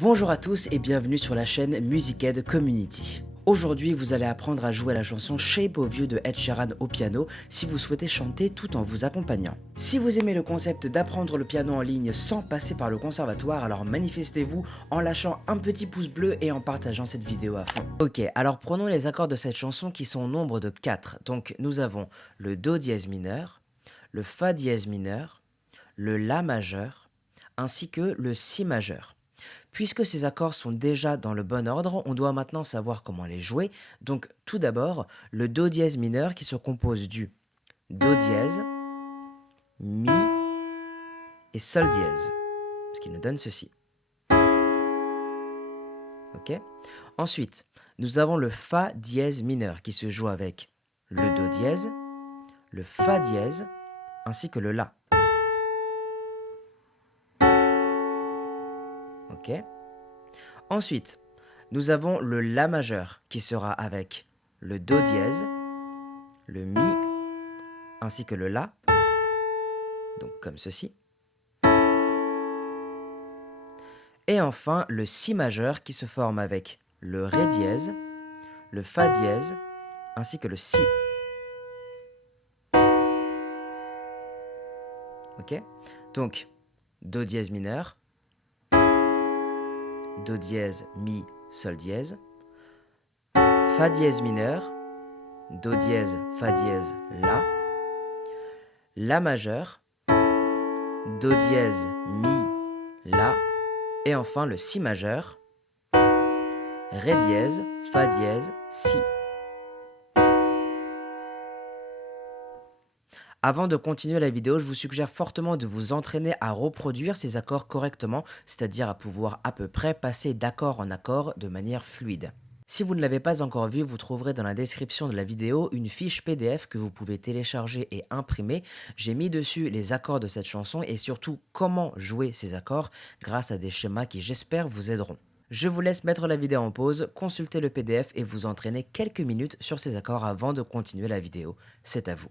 Bonjour à tous et bienvenue sur la chaîne Musicaid Community. Aujourd'hui, vous allez apprendre à jouer la chanson Shape of You de Ed Sheeran au piano si vous souhaitez chanter tout en vous accompagnant. Si vous aimez le concept d'apprendre le piano en ligne sans passer par le conservatoire, alors manifestez-vous en lâchant un petit pouce bleu et en partageant cette vidéo à fond. Ok, alors prenons les accords de cette chanson qui sont au nombre de 4. Donc nous avons le Do dièse mineur, le Fa dièse mineur, le La majeur, ainsi que le Si majeur. Puisque ces accords sont déjà dans le bon ordre, on doit maintenant savoir comment les jouer. Donc tout d'abord, le Do dièse mineur qui se compose du Do dièse, Mi et Sol dièse, ce qui nous donne ceci. Ok. Ensuite, nous avons le Fa dièse mineur qui se joue avec le Do dièse, le Fa dièse, ainsi que le La. Ok. Ensuite, nous avons le La majeur qui sera avec le Do dièse, le Mi, ainsi que le La, donc comme ceci. Et enfin, le Si majeur qui se forme avec le Ré dièse, le Fa dièse, ainsi que le Si. Ok? Donc, Do dièse mineur, Do dièse, Mi, Sol dièse, Fa dièse mineur, Do dièse, Fa dièse, La majeur, Do dièse, Mi, La, et enfin le Si majeur, Ré dièse, Fa dièse, Si. Avant de continuer la vidéo, je vous suggère fortement de vous entraîner à reproduire ces accords correctement, c'est-à-dire à pouvoir à peu près passer d'accord en accord de manière fluide. Si vous ne l'avez pas encore vu, vous trouverez dans la description de la vidéo une fiche PDF que vous pouvez télécharger et imprimer. J'ai mis dessus les accords de cette chanson et surtout comment jouer ces accords grâce à des schémas qui j'espère vous aideront. Je vous laisse mettre la vidéo en pause, consulter le PDF et vous entraîner quelques minutes sur ces accords avant de continuer la vidéo. C'est à vous.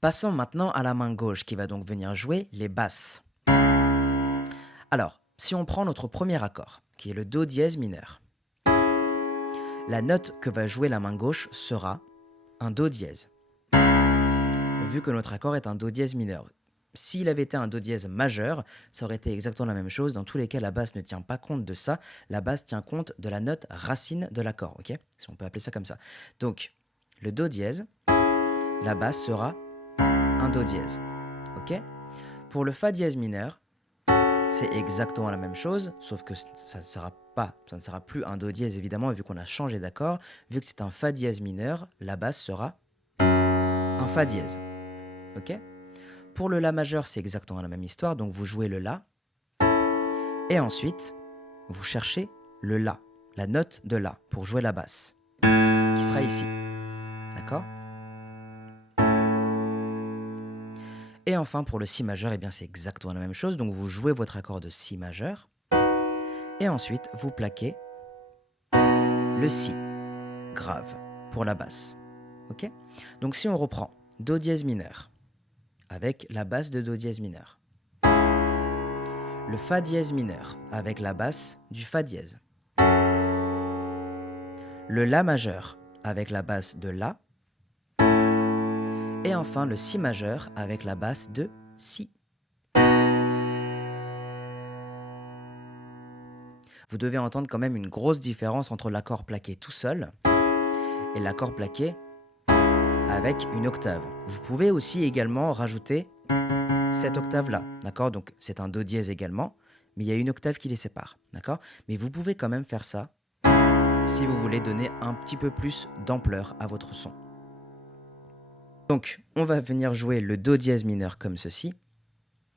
Passons maintenant à la main gauche qui va donc venir jouer les basses. Alors, si on prend notre premier accord, qui est le Do dièse mineur, la note que va jouer la main gauche sera un Do dièse. Vu que notre accord est un Do dièse mineur. S'il avait été un Do dièse majeur, ça aurait été exactement la même chose. Dans tous les cas, la basse ne tient pas compte de ça. La basse tient compte de la note racine de l'accord, ok? Si on peut appeler ça comme ça. Donc, le Do dièse, la basse sera un Do dièse, ok? Pour le Fa dièse mineur, c'est exactement la même chose, sauf que ça ne sera plus un Do dièse évidemment, vu qu'on a changé d'accord. Vu que c'est un Fa dièse mineur, la basse sera un Fa dièse, ok? Pour le La majeur, c'est exactement la même histoire, donc vous jouez le La, et ensuite, vous cherchez le La, la note de La, pour jouer la basse, qui sera ici, d'accord? Et enfin, pour le Si majeur, eh bien c'est exactement la même chose. Donc vous jouez votre accord de Si majeur. Et ensuite, vous plaquez le Si grave pour la basse. Ok? Donc si on reprend Do dièse mineur avec la basse de Do dièse mineur. Le Fa dièse mineur avec la basse du Fa dièse. Le La majeur avec la basse de La. Et enfin le Si majeur avec la basse de Si. Vous devez entendre quand même une grosse différence entre l'accord plaqué tout seul et l'accord plaqué avec une octave. Vous pouvez aussi également rajouter cette octave-là, d'accord? Donc c'est un Do dièse également, mais il y a une octave qui les sépare, d'accord? Mais vous pouvez quand même faire ça si vous voulez donner un petit peu plus d'ampleur à votre son. Donc on va venir jouer le Do dièse mineur comme ceci,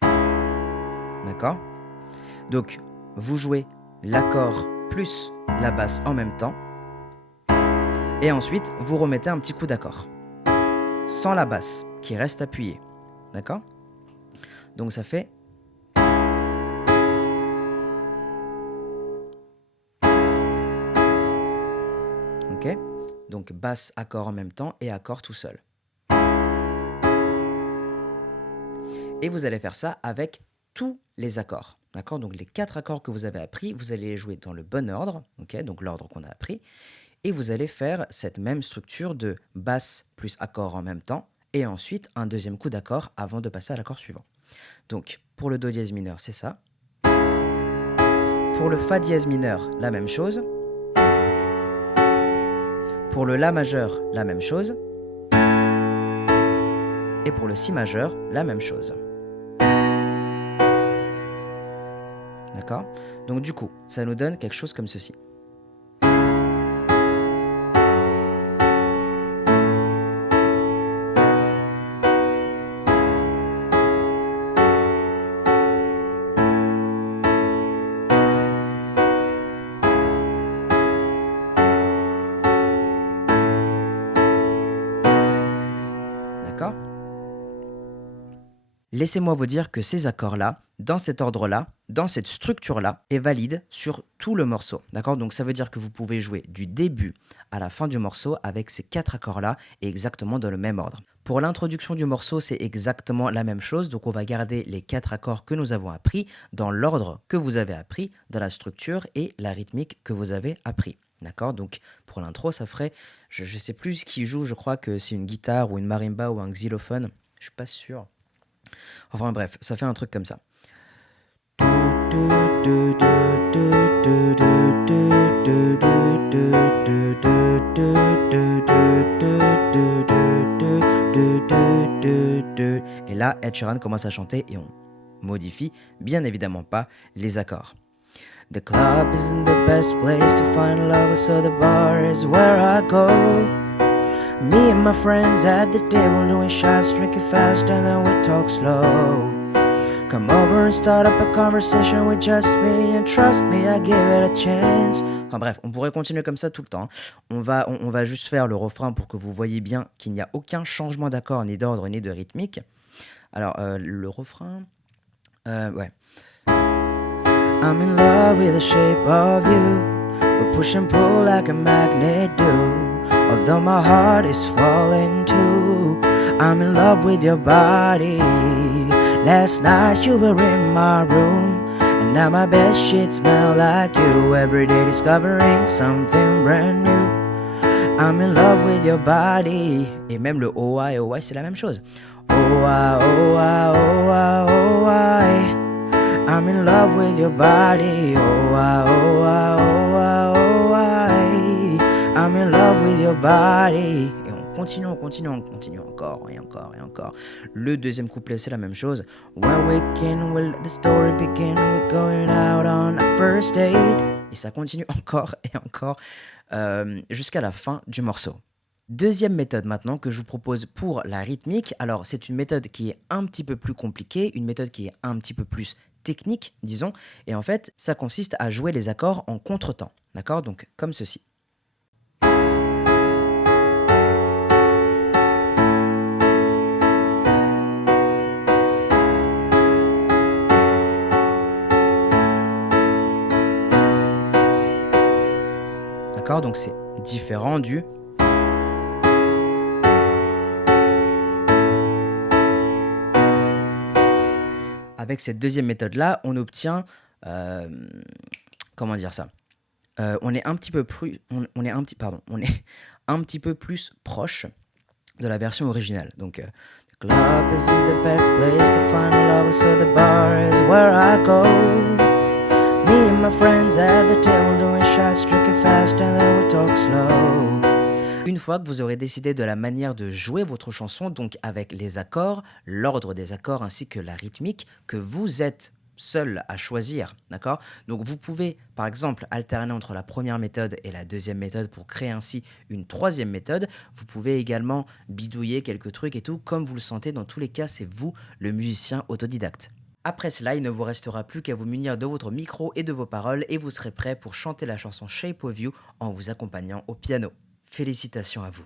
d'accord? Donc vous jouez l'accord plus la basse en même temps, et ensuite vous remettez un petit coup d'accord, sans la basse, qui reste appuyée, d'accord? Donc ça fait... Ok? Donc basse, accord en même temps et accord tout seul. Et vous allez faire ça avec tous les accords, D'accord? Donc les 4 accords que vous avez appris, vous allez les jouer dans le bon ordre, ok? Donc l'ordre qu'on a appris, et vous allez faire cette même structure de basse plus accord en même temps, et ensuite un deuxième coup d'accord avant de passer à l'accord suivant. Donc pour le Do dièse mineur, c'est ça. Pour le Fa dièse mineur, la même chose. Pour le La majeur, la même chose. Et pour le Si majeur, la même chose. D'accord? Donc du coup, ça nous donne quelque chose comme ceci. D'accord? Laissez-moi vous dire que ces accords-là, dans cet ordre-là, dans cette structure-là, est valide sur tout le morceau. D'accord? Donc ça veut dire que vous pouvez jouer du début à la fin du morceau avec ces 4 accords-là et exactement dans le même ordre. Pour l'introduction du morceau, c'est exactement la même chose. Donc on va garder les 4 accords que nous avons appris dans l'ordre que vous avez appris, dans la structure et la rythmique que vous avez appris. D'accord? Donc pour l'intro, ça ferait, je ne sais plus ce qui joue, je crois que c'est une guitare ou une marimba ou un xylophone. Je suis pas sûr. Enfin bref, ça fait un truc comme ça. Et là, Ed Sheeran commence à chanter et on modifie bien évidemment pas les accords. The club isn't the best place to find love, so the bar is where I go. Me and my friends at the table doing shots, drinking fast and then we talk slow. Come over and start up a conversation with just me, and trust me, I give it a chance. Enfin bref, on pourrait continuer comme ça tout le temps. On va juste faire le refrain pour que vous voyez bien qu'il n'y a aucun changement d'accord, ni d'ordre, ni de rythmique. Alors, le refrain... ouais. I'm in love with the shape of you. We push and pull like a magnet do. Although my heart is falling too, I'm in love with your body. Last night you were in my room, and now my bed sheets smell like you. Every day discovering something brand new. I'm in love with your body. Et même le oh I, c'est la même chose. Oh I, oh I, oh I, oh I. I'm in love with your body. Oh I, oh I, oh I, oh I. I'm in love with your body. Et on continue encore et encore et encore. Le deuxième couplet, c'est la même chose. When we can, will the story begin? We're going out on a first date. Et ça continue encore et encore jusqu'à la fin du morceau. Deuxième méthode maintenant que je vous propose pour la rythmique. Alors c'est une méthode qui est un petit peu plus compliquée, une méthode qui est un petit peu plus technique, disons. Et en fait, ça consiste à jouer les accords en contretemps. D'accord? Donc comme ceci. D'accord? Donc c'est différent du... Avec cette deuxième méthode-là, on obtient... comment dire ça? On est un petit peu plus... On est un petit peu plus proche de la version originale. Donc... The club isn't the best place to find love, so the bar is where I go. Me and my friends at the table doing shots, drinking fast and then we talk slow. Une fois que vous aurez décidé de la manière de jouer votre chanson, donc avec les accords, l'ordre des accords ainsi que la rythmique, que vous êtes seul à choisir, d'accord? Donc vous pouvez par exemple alterner entre la première méthode et la deuxième méthode pour créer ainsi une troisième méthode. Vous pouvez également bidouiller quelques trucs et tout, comme vous le sentez. Dans tous les cas, c'est vous le musicien autodidacte. Après cela, il ne vous restera plus qu'à vous munir de votre micro et de vos paroles et vous serez prêt pour chanter la chanson Shape of You en vous accompagnant au piano. Félicitations à vous.